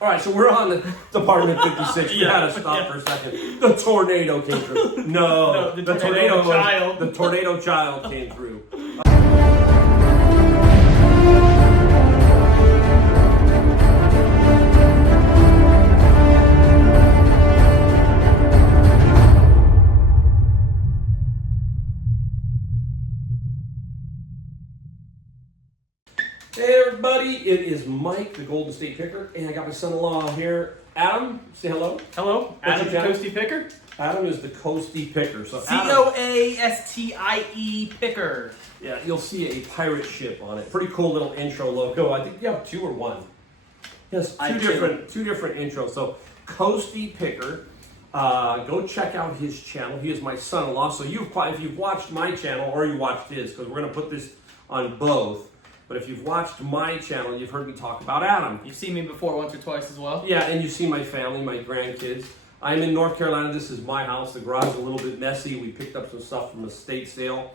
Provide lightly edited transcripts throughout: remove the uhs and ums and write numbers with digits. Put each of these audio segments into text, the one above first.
All right, so we're on the Department 56. We had to stop for a second. The tornado came through. No, the tornado child. The tornado child came through. Hey everybody, it is Mike, the Golden State Picker, and I got my son-in-law here, Adam. Say hello. Hello, Adam the Coastie Picker. Adam is the Coastie Picker. So Coastie Picker. Yeah, you'll see a pirate ship on it. Pretty cool little intro logo. I think you have two or one. Yes, two different intros. So Coastie Picker. Go check out his channel. He is my son-in-law. So if you've watched my channel or you watched his, because we're going to put this on both. But if you've watched my channel, you've heard me talk about Adam. You've seen me before once or twice as well. Yeah, and you see my family, my grandkids. I'm in North Carolina. This is my house. The garage is a little bit messy. We picked up some stuff from a state sale.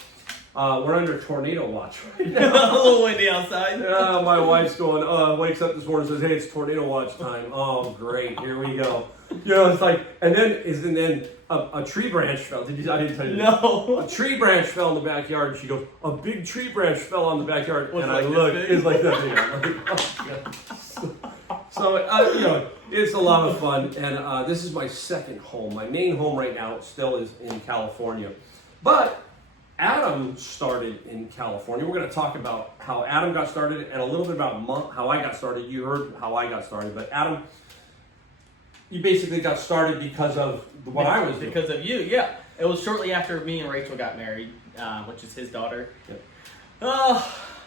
We're under tornado watch right now. A little windy outside. My wife's going, wakes up this morning and says, hey, it's tornado watch time. Oh, great. Here we go. You know, it's like, and then a tree branch fell. I didn't tell you that. No. A tree branch fell in the backyard. And she goes, a big tree branch fell on the backyard. What's and like I look, big? it's like that. Yeah. So you know, it's a lot of fun. And this is my second home. My main home right now still is in California. But Adam started in California. We're going to talk about how Adam got started and a little bit about how I got started. You heard how I got started. But Adam, you basically got started because of what I was doing. Because of you, yeah. It was shortly after me and Rachel got married, which is his daughter. Yep. Well,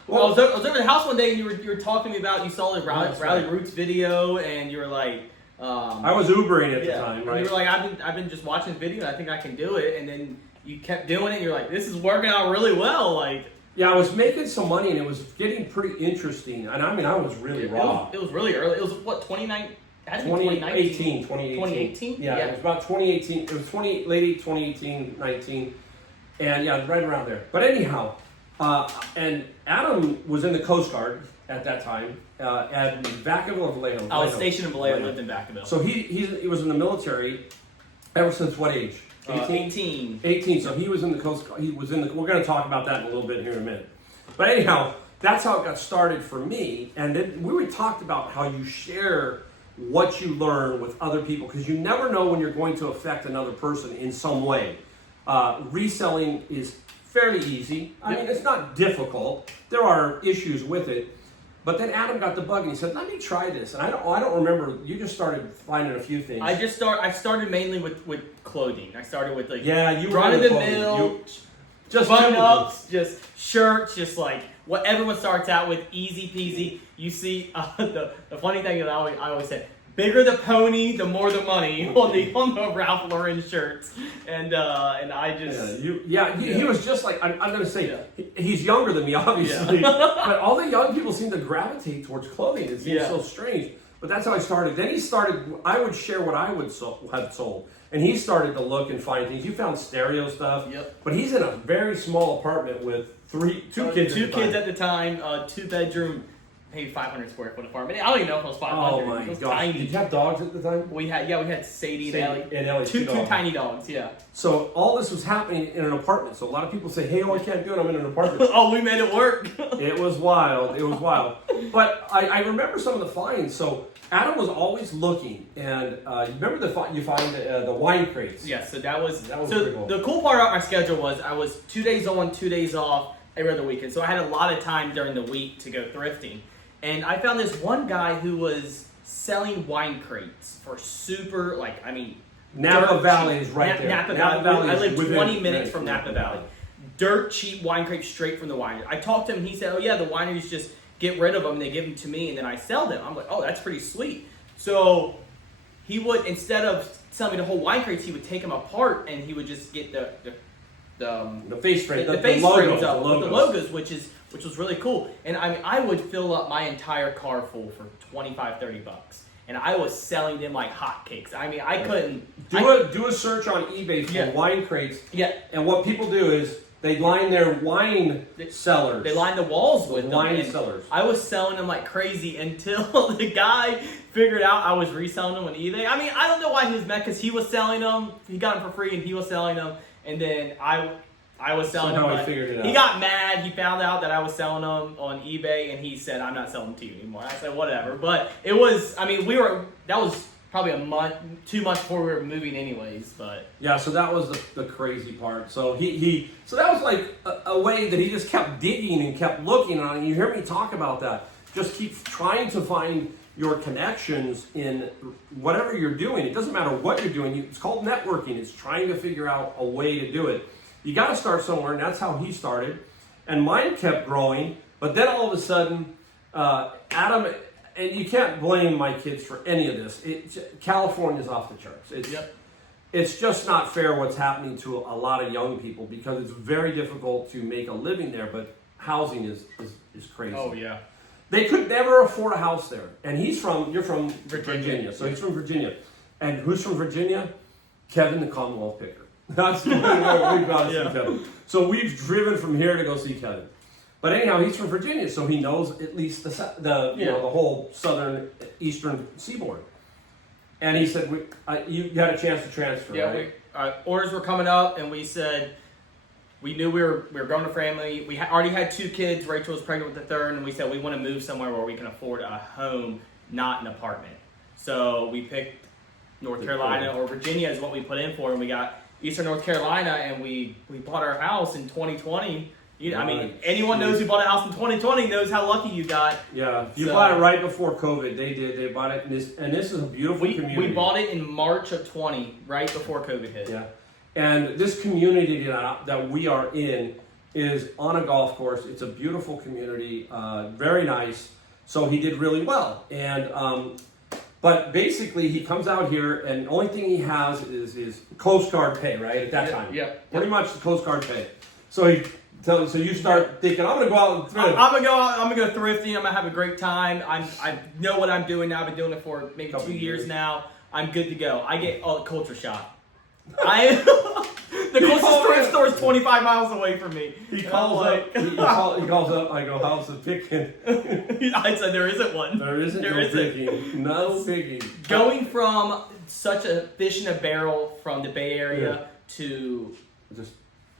I was over at the house one day and you were talking to me about, you saw the Rally Roots video and you were like... I was Ubering at the time, right? And you were like, I've been just watching the video and I think I can do it. And then you kept doing it and you're like, this is working out really well. Like, yeah, I was making some money and it was getting pretty interesting. And I mean, I was really raw. It was really early. It was what, 2018. 2018? Yeah, it was about 2018. It was late 2018, 19. And yeah, right around there. But anyhow, and Adam was in the Coast Guard at that time, at Vacaville or Vallejo. I was stationed in Vallejo, lived in Vacaville. So he was in the military ever since what age? 18. 18. So he was in the Coast Guard. We're going to talk about that in a little bit here in a minute. But anyhow, that's how it got started for me. And then we talked about how you share what you learn with other people, because you never know when you're going to affect another person in some way. Reselling is fairly easy. I mean, it's not difficult. There are issues with it. But then Adam got the bug and he said, let me try this. And I don't remember, you just started finding a few things. I started mainly with clothing. I started with like you run of the mill, just button ups, just shirts, just like what everyone starts out with, easy peasy. You see, the funny thing that I always say, bigger the pony, the more the money on the Ralph Lauren shirts, and I just he was just like I'm going to say he's younger than me obviously, but all the young people seem to gravitate towards clothing. It seems so strange, but that's how I started. Then he started. I would share what I would have sold, and he started to look and find things. You found stereo stuff, but he's in a very small apartment with two kids at the time, 2-bedroom. Maybe 500 square foot apartment. I don't even know if it was 500. Oh my gosh! Did you have dogs at the time? We had Sadie and Ellie. Two tiny dogs. Yeah. So all this was happening in an apartment. So a lot of people say, "Hey, I can't do it. I'm in an apartment." Oh, we made it work. It was wild. But I remember some of the finds. So Adam was always looking, and you remember you find the wine crates. Yes. So that was pretty cool. The cool part about my schedule was I was 2 days on, 2 days off every other weekend. So I had a lot of time during the week to go thrifting. And I found this one guy who was selling wine crates for super, Napa Valley is right there. Napa Valley. I live 20 minutes from Napa Valley. Dirt cheap wine crates straight from the winery. I talked to him, he said, oh yeah, the wineries just get rid of them, they give them to me, and then I sell them. I'm like, oh, that's pretty sweet. So he would, instead of selling me the whole wine crates, he would take them apart, and he would just get the face frame, the face frames up with the logos, which was really cool. And I mean, I would fill up my entire car full for $25-30, and I was selling them like hotcakes. I mean, I couldn't do a search on eBay for wine crates. Yeah. And what people do is They line their wine cellars. They line the walls with wine them. cellars. I was selling them like crazy until the guy figured out I was reselling them on eBay. I mean, I don't know why he was mad because he was selling them. He got them for free and he was selling them. And then I was selling Somehow them. he figured it out. He got mad. He found out that I was selling them on eBay and he said, I'm not selling them to you anymore. I said, whatever. But it was, I mean, that was probably a month, 2 months before we were moving anyways, but. Yeah, so that was the crazy part. So so that was like a way that he just kept digging and kept looking on it. You hear me talk about that. Just keep trying to find your connections in whatever you're doing. It doesn't matter what you're doing. It's called networking. It's trying to figure out a way to do it. You got to start somewhere, and that's how he started. And mine kept growing, but then all of a sudden, Adam, and you can't blame my kids for any of this. California's off the charts. It's just not fair what's happening to a lot of young people because it's very difficult to make a living there, but housing is crazy. Oh, yeah. They could never afford a house there. And you're from Virginia. So he's from Virginia. And who's from Virginia? Kevin the Commonwealth Picker. That's the way we got to see Kevin. So we've driven from here to go see Kevin. But anyhow, he's from Virginia, so he knows at least the whole southern eastern seaboard. And he said, "You had a chance to transfer." Yeah, right? Orders were coming up, and we said we knew we were growing a family. We already had 2 kids. Rachel was pregnant with the third, and we said we want to move somewhere where we can afford a home, not an apartment. So we picked North Carolina or Virginia is what we put in for, and we got Eastern North Carolina, and we bought our house in 2020. I mean, anyone knows who bought a house in 2020 knows how lucky you got. Yeah, you bought it right before COVID. They did. They bought it, and this is a beautiful community. We bought it in March of 20, right before COVID hit. Yeah, and this community that we are in is on a golf course. It's a beautiful community, very nice. So he did really well, and but basically he comes out here, and the only thing he has is his Coast Guard pay. Right at that time, pretty much the Coast Guard pay. So you start thinking, I'm going to go out and thrift. I'm going to go thrifting. I'm going to have a great time. I know what I'm doing now. I've been doing it for maybe 2 years now. I'm good to go. I get culture shock. The closest thrift store is 25 miles away from me. He calls up. He calls up. I go, how's the picking? I said there isn't one. There isn't no picking. No picking. Going from such a fish in a barrel from the Bay Area to just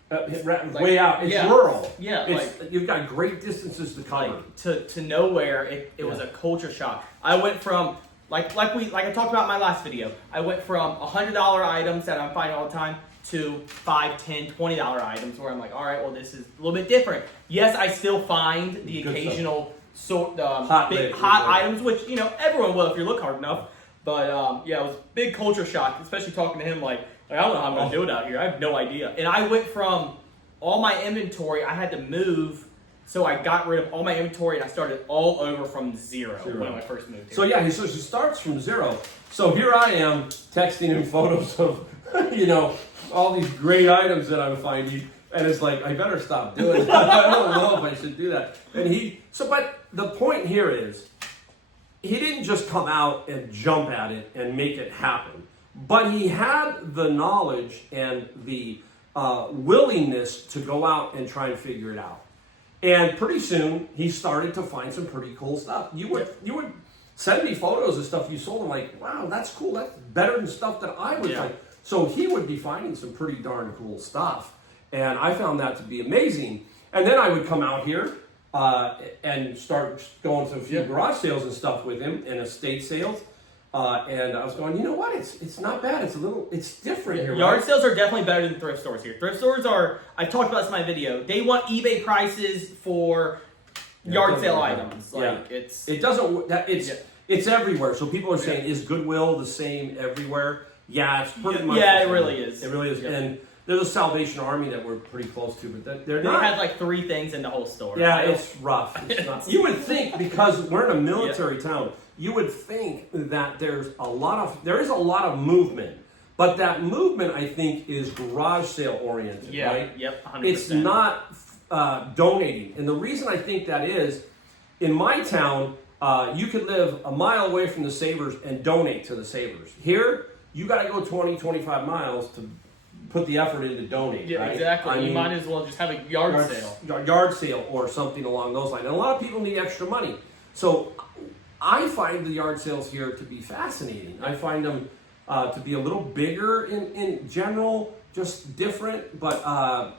way out. It's rural. Yeah, you've got great distances to cover. To nowhere. It was a culture shock. I went from like I talked about in my last video. I went from $100 items that I'm finding all the time to $5, $10, $20 items where I'm like, all right, well this is a little bit different. Yes, I still find the occasional hot items, which everyone will if you look hard enough. But it was a big culture shock, especially talking to him like I don't know how I'm going to do it out here. I have no idea. And I went from all my inventory, I had to move, so I got rid of all my inventory and I started all over from zero. When I first moved here. So yeah, he starts from zero. So here I am texting him photos of, all these great items that I'm finding. And it's like, I better stop doing that. I don't know if I should do that. And but the point here is, he didn't just come out and jump at it and make it happen. But he had the knowledge and the willingness to go out and try and figure it out. And pretty soon, he started to find some pretty cool stuff. You would send me photos of stuff you sold. I'm like, wow, that's cool. That's better than stuff that I would find. So he would be finding some pretty darn cool stuff. And I found that to be amazing. And then I would come out here and start going to a few garage sales and stuff with him and estate sales. And I was going, you know what? It's not bad. It's different here. Yard sales are definitely better than thrift stores here. Thrift stores I talked about this in my video. They want eBay prices for yard sale items. It's everywhere. So people are saying, is Goodwill the same everywhere? Yeah, it's pretty much. Yeah, it really is. It really is. Yeah. And there's a Salvation Army that we're pretty close to, but they had like 3 things in the whole store. Yeah, it's rough. It's not, you would think, because we're in a military town, you would think that there is a lot of movement, but that movement, I think, is garage sale oriented, right? Yep, 100%. It's not donating, and the reason I think that is, in my town, you could live a mile away from the Savers and donate to the Savers. Here, you got to go 20, 25 miles to put the effort in to donate. Yeah, right? exactly. I You mean, might as well just have a yard sale. yard sale or something along those lines. And a lot of people need extra money. So I find the yard sales here to be fascinating. I find them to be a little bigger in general, just different, but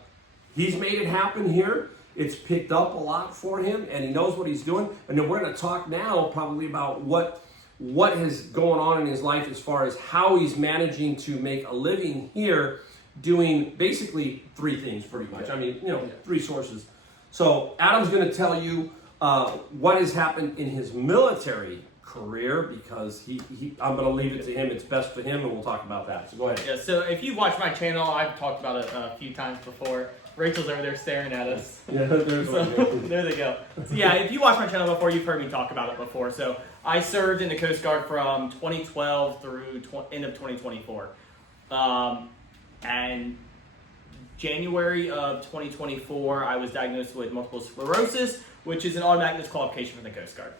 he's made it happen here. It's picked up a lot for him, and he knows what he's doing. And then we're going to talk now probably about what is going on in his life as far as how he's managing to make a living here, doing basically three things pretty much. I mean, three sources. So Adam's going to tell you what has happened in his military career, because I'm going to leave it to him. It's best for him, and we'll talk about that. So go ahead. Yeah, so if you watch my channel, I've talked about it a few times before. Rachel's over there staring at us. Yeah, there's So, there they go. So yeah, if you watch my channel before, you've heard me talk about it before. So I served in the Coast Guard from 2012 through end of 2024. And January of 2024, I was diagnosed with multiple sclerosis, which is an automatic disqualification from the Coast Guard.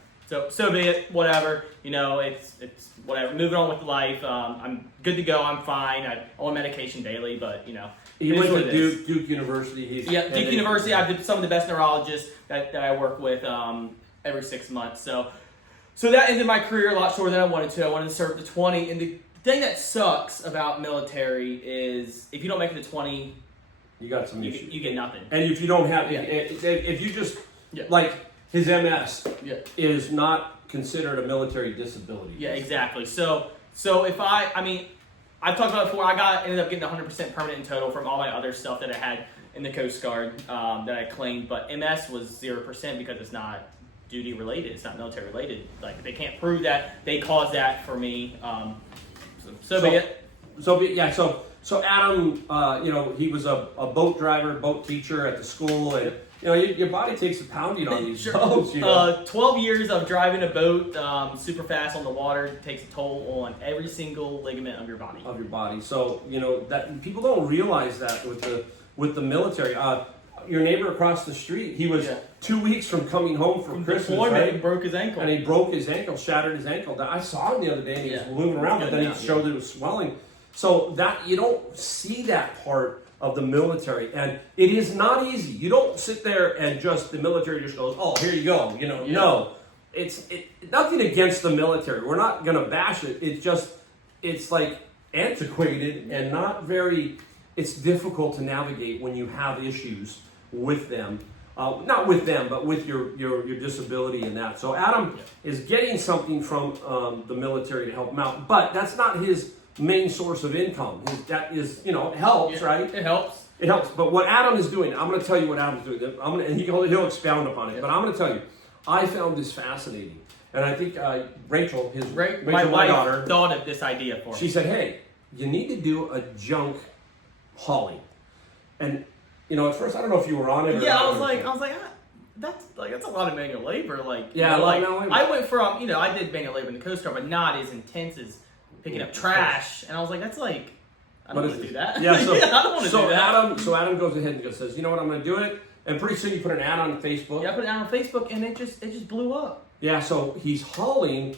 So be it, whatever, it's whatever. Moving on with life. I'm good to go. I'm fine. I'm on medication daily, but He went to Duke University. Duke University. I have some of the best neurologists that I work with every 6 months. So that ended my career a lot shorter than I wanted to. I wanted to serve to 20. And the thing that sucks about military is if you don't make it to 20, you got some issues. You get nothing. And if you don't have, if you just, like his MS is not considered a military disability. Yeah, exactly. So if I've talked about it before. I ended up getting 100% permanent in total from all my other stuff that I had in the Coast Guard that I claimed. But MS was 0% because it's not duty related. It's not military related. Like they can't prove that they caused that for me. So Adam, he was a boat driver, boat teacher at the school, and your body takes a pounding on these boats. 12 years of driving a boat super fast on the water takes a toll on every single ligament of your body. So that people don't realize that with the military. Your neighbor across the street, he was 2 weeks from coming home from Christmas, right? He broke his ankle. And he broke his ankle, shattered his ankle. I saw him the other day, and he was moving around, but then he showed that it was swelling. So that you don't see that part of the military, and it is not easy. You don't sit there and the military just goes, oh, here you go. No, it's nothing against the military. We're not going to bash it. It's like antiquated and not very. It's difficult to navigate when you have issues with them. Not with them, but with your disability and that. So Adam is getting something from the military to help him out, but that's not his main source of income. That is, it helps, right? It helps. It helps. But what Adam is doing, I'm going to tell you what Adam's doing. And he'll expound upon it. But I'm going to tell you, I found this fascinating, and I think Rachel, my daughter, thought of this idea for me. She said, "Hey, you need to do a junk hauling." And at first, I don't know if you were on it. I was like, that's a lot of manual labor. Manual labor. I went from, I did manual labor in the Coast Guard, but not as intense as picking up trash. And I was like, that's like, I don't want to do that. Yeah, so, I don't want to do that. So Adam goes ahead and says, you know what, I'm going to do it. And pretty soon you put an ad on Facebook. Yeah, I put an ad on Facebook, and it just blew up. Yeah, so he's hauling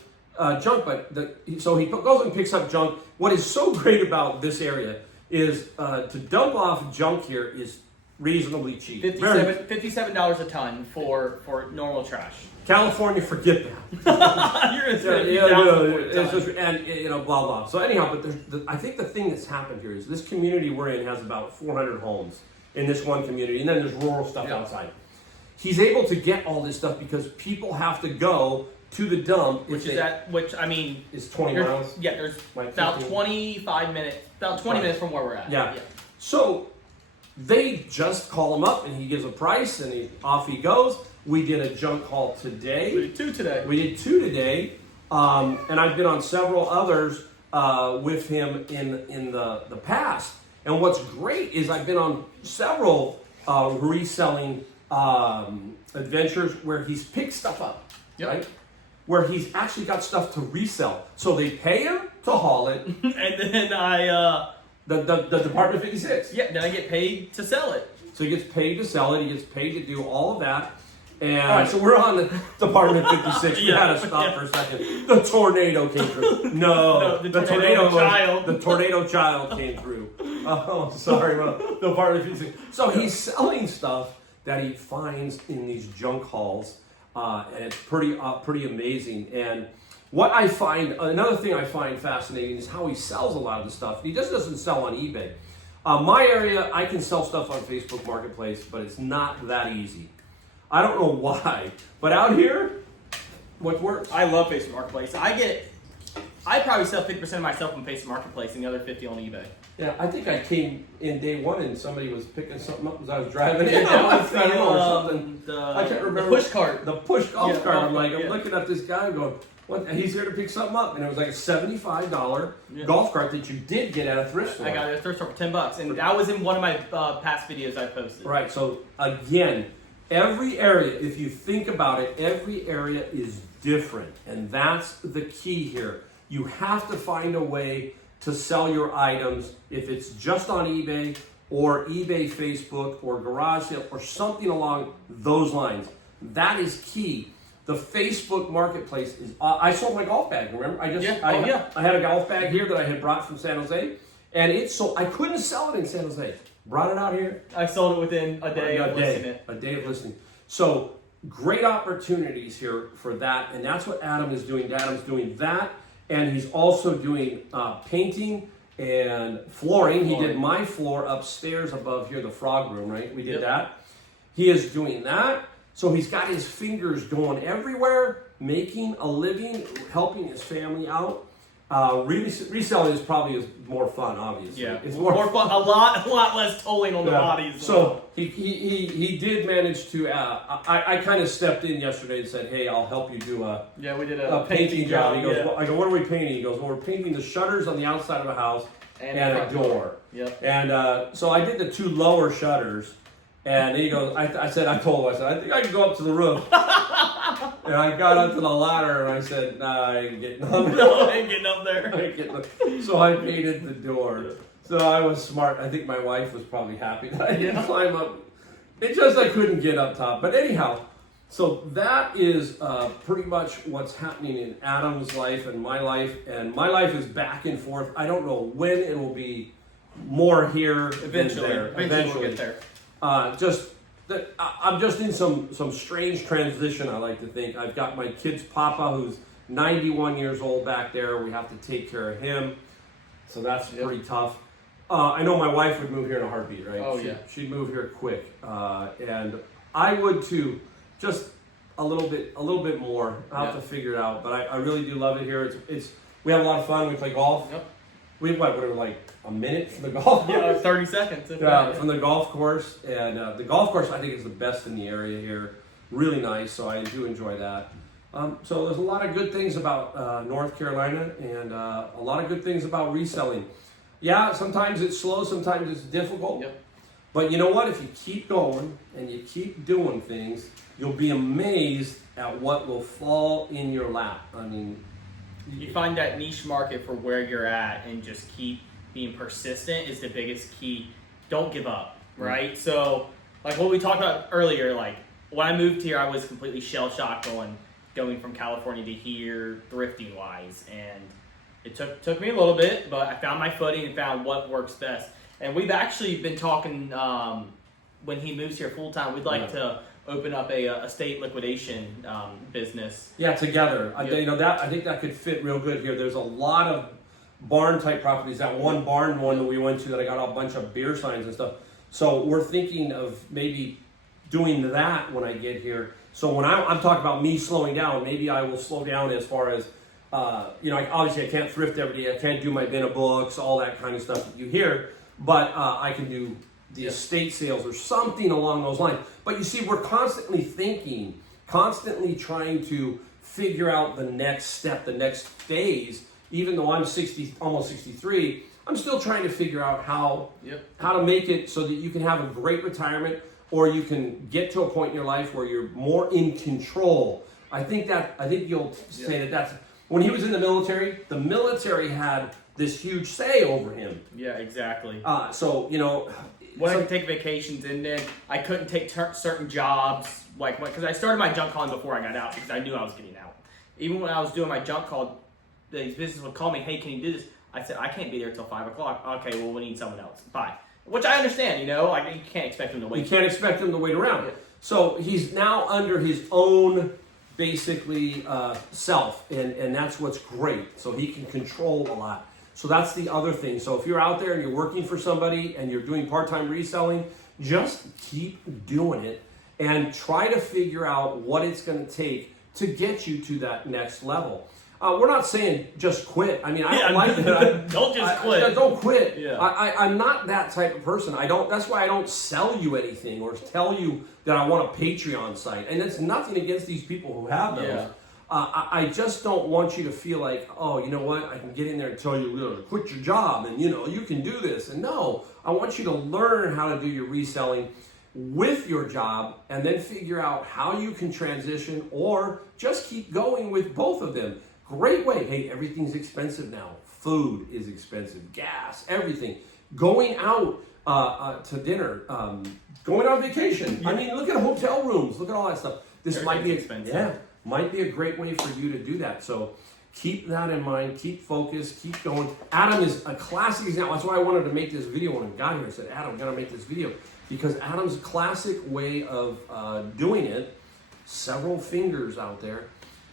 junk, but so he goes and picks up junk. What is so great about this area is to dump off junk here is reasonably cheap. $57 a ton for normal trash. California, forget that. You're gonna it's just, and blah blah. So anyhow, but I think the thing that's happened here is this community we're in has about 400 homes in this one community, and then there's rural stuff outside. He's able to get all this stuff because people have to go to the dump, which is 20 miles. Yeah, there's about 25 minutes, about 20 minutes from where we're at. Yeah. So they just call him up, and he gives a price, and off he goes. We did a junk haul today. We did two today. And I've been on several others with him in the past. And what's great is I've been on several reselling adventures where he's picked stuff up, right? Where he's actually got stuff to resell. So they pay him to haul it. And then the Department 56. Yeah, then I get paid to sell it. So he gets paid to sell it. He gets paid to do all of that. And all right, so we're on the Department 56. We had to stop for a second. The tornado came through. No, the tornado child. The tornado child came through. Oh, sorry. Well, the Department 56. So he's selling stuff that he finds in these junk hauls, and it's pretty amazing. And what I find, another thing I find fascinating is how he sells a lot of the stuff. He just doesn't sell on eBay. My area, I can sell stuff on Facebook Marketplace, but it's not that easy. I don't know why, but out here, what works? I love Facebook Marketplace. I probably sell 50% of myself on Facebook Marketplace and the other 50 on eBay. Yeah, I think I came in day one and somebody was picking something up as I was driving in. That was or something. I can't remember. The push cart. The push golf cart. I'm looking at this guy going, what? He's here to pick something up. And it was like a $75 golf cart that you did get at a thrift store. I got it at a thrift store for $10. And that was in one of my past videos I posted. Right, so again, every area, if you think about it, every area is different. And that's the key here. You have to find a way to sell your items, if it's just on eBay or eBay, Facebook, or garage sale, or something along those lines. That is key. The Facebook Marketplace is. I sold my golf bag. Remember, I had a golf bag here that I had brought from San Jose, and it sold. I couldn't sell it in San Jose. Brought it out here. I sold it within a day of listing it. A day of listing. So great opportunities here for that, and that's what Adam is doing. Adam's doing that. And he's also doing painting and flooring. He did my floor upstairs above here, the frog room, right? We did that. He is doing that. So he's got his fingers going everywhere, making a living, helping his family out. Reselling is probably more fun, obviously. Yeah, it's more fun. A lot less tolling on the bodies. So he did manage to. I kind of stepped in yesterday and said, "Hey, I'll help you do a we did a painting job." He goes, well, I go, "What are we painting?" He goes, "Well, we're painting the shutters on the outside of the house and a door." Yep. And so I did the two lower shutters, and he goes, I told him, I think I can go up to the roof. And I got up to the ladder and I said, nah, I ain't getting up there. No, I ain't getting up there. I ain't getting up. So I painted the door. So I was smart. I think my wife was probably happy that I didn't climb up. It just, I couldn't get up top. But anyhow, so that is pretty much what's happening in Adam's life and my life. And my life is back and forth. I don't know when it will be more here Eventually. than there. Eventually we'll get there. I'm just in some strange transition, I like to think. I've got my kid's papa who's 91 years old back there. We have to take care of him. So that's pretty tough. I know my wife would move here in a heartbeat, right? Oh, She'd move here quick. And I would too, just a little bit more. I'll have to figure it out. But I really do love it here. We have a lot of fun. We play golf. Yep. We have like a minute from the golf course? Yeah, 30 seconds. From the golf course. And the golf course, I think, is the best in the area here. Really nice, so I do enjoy that. So there's a lot of good things about North Carolina and a lot of good things about reselling. Yeah, sometimes it's slow, sometimes it's difficult. Yep. But you know what? If you keep going and you keep doing things, you'll be amazed at what will fall in your lap. I mean, you find that niche market for where you're at and just keep being persistent is the biggest key. Don't give up, right? So, like what we talked about earlier, like when I moved here, I was completely shell-shocked going from California to here, thrifting wise, and it took me a little bit, but I found my footing and found what works best. And we've actually been talking when he moves here full time. We'd like to open up a estate liquidation business. Yeah, together. Yep. I think that could fit real good here. There's a lot of barn type properties. That one barn one that we went to that I got a bunch of beer signs and stuff. So we're thinking of maybe doing that when I get here. So when I'm talking about me slowing down, maybe I will slow down as far as obviously I can't thrift every day. I can't do my bin of books, all that kind of stuff that you hear. But I can do the estate sales or something along those lines. But you see, we're constantly thinking, constantly trying to figure out the next step, the next phase. Even though I'm almost 63, I'm still trying to figure out how to make it so that you can have a great retirement, or you can get to a point in your life where you're more in control. I think you'll say that's when he was in the military had this huge say over him. Yeah, exactly. So When I could take vacations, and then I couldn't take certain jobs, like because I started my junk calling before I got out because I knew I was getting out. Even when I was doing my junk call, these businesses would call me, "Hey, can you do this?" I said, "I can't be there till 5 o'clock." Okay, well, we need someone else. Bye. Which I understand, like you can't expect them to wait. You can't expect them to wait around. Yeah. So he's now under his own, basically, self, and that's what's great. So he can control a lot. So that's the other thing. So if you're out there and you're working for somebody and you're doing part-time reselling, just keep doing it and try to figure out what it's going to take to get you to that next level. We're not saying just quit. I mean, I don't like that. Don't just quit. Don't quit. Yeah. I'm not that type of person. That's why I don't sell you anything or tell you that I want a Patreon site. And it's nothing against these people who have those. Yeah. I just don't want you to feel like, oh, you know what? I can get in there and tell you to quit your job and, you can do this. And no, I want you to learn how to do your reselling with your job and then figure out how you can transition or just keep going with both of them. Great way. Hey, everything's expensive now. Food is expensive. Gas, everything. Going out to dinner, going on vacation. Yeah. I mean, look at hotel rooms. Look at all that stuff. This might be expensive. Yeah, might be a great way for you to do that. So keep that in mind. Keep focused. Keep going. Adam is a classic example. That's why I wanted to make this video when I got here. I said, Adam, got to make this video because Adam's a classic way of doing it. Several fingers out there.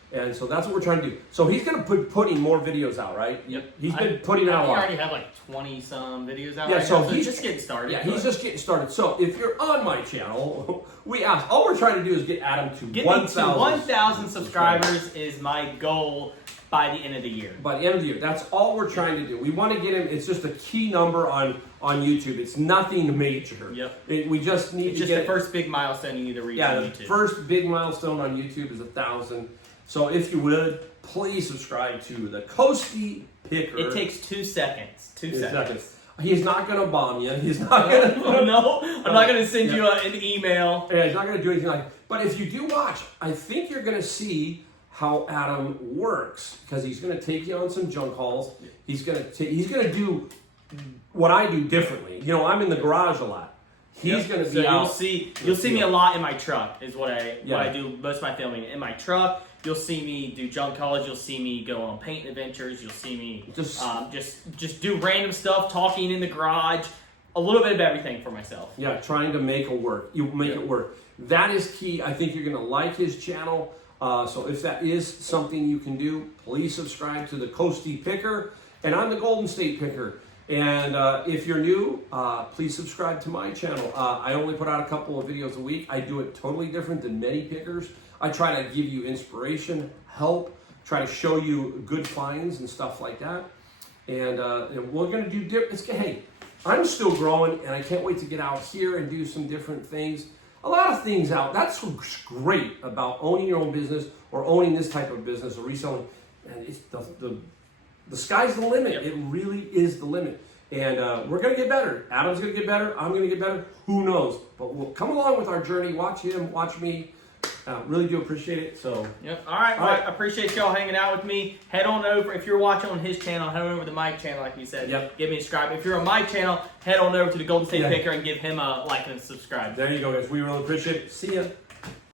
And so that's what we're trying to do. So he's going to putting more videos out, right? Yep. He's been putting out a lot. I already have like 20 some videos out. Yeah, right so now, he's just getting started. Yeah, he's just getting started. So if you're on my channel, we ask. All we're trying to do is get Adam to 1,000 subscribers is my goal by the end of the year. By the end of the year, that's all we're trying to do. We want to get him. It's just a key number on YouTube. It's nothing major. Yep. We just need to just get the first big milestone you need to reach. Yeah, on the YouTube. first big milestone on YouTube is 1,000. So if you would, please subscribe to the Coastie Picker. It takes 2 seconds. 2 seconds. He's not going to bomb you. He's not going to... No, I'm not going to send you an email. Yeah, he's not going to do anything like that. But if you do watch, I think you're going to see how Adam works because he's going to take you on some junk hauls. He's going to do what I do differently. I'm in the garage a lot. He's going to be out. You'll see me a lot in my truck is what I do most of my filming in my truck. You'll see me do junk hauls. You'll see me go on paint adventures. You'll see me just do random stuff, talking in the garage, a little bit of everything for myself. Yeah, trying to make it work. You make it work. That is key. I think you're going to like his channel. So if that is something you can do, please subscribe to the Coastie Picker. And I'm the Golden State Picker. And if you're new, please subscribe to my channel. I only put out a couple of videos a week. I do it totally different than many pickers. I try to give you inspiration, help, try to show you good finds and stuff like that. And we're going to do different. Hey, I'm still growing, and I can't wait to get out here and do some different things. A lot of things out. That's what's great about owning your own business or owning this type of business or reselling. And it's the sky's the limit. Yep. It really is the limit. And we're going to get better. Adam's going to get better. I'm going to get better. Who knows? But we'll come along with our journey. Watch him. Watch me. Really do appreciate it. So. Yep. All right. I appreciate y'all hanging out with me. Head on over. If you're watching on his channel, head on over to my channel, like you said. Yep. Give me a subscribe. If you're on my channel, head on over to the Golden State Picker and give him a like and subscribe. There you go, guys. We really appreciate it. See ya.